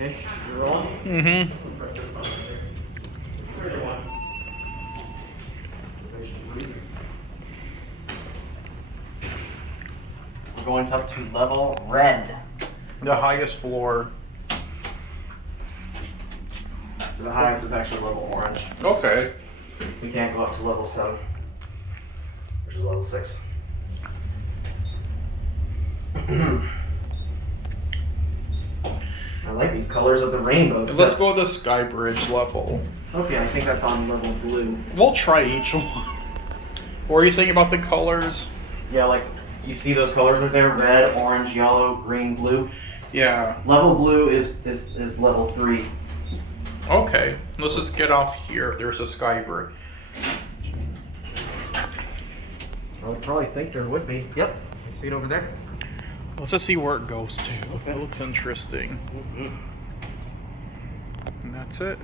Okay, you're rolling? Mm-hmm. We're going up to level red. The highest floor. The highest is actually level orange. Okay. We can't go up to level 7, which is level 6. I like these colors of the rainbow. Let's go to the Sky Bridge level. Okay, I think that's on level blue. We'll try each one. What are you saying about the colors? Yeah, like, you see those colors right there? Red, orange, yellow, green, blue. Yeah. Level blue is level 3. Okay. Let's just get off here if there's a Sky Bridge. I would probably think there would be. Yep, I see it over there. Let's just see where it goes to. That looks interesting. And that's it.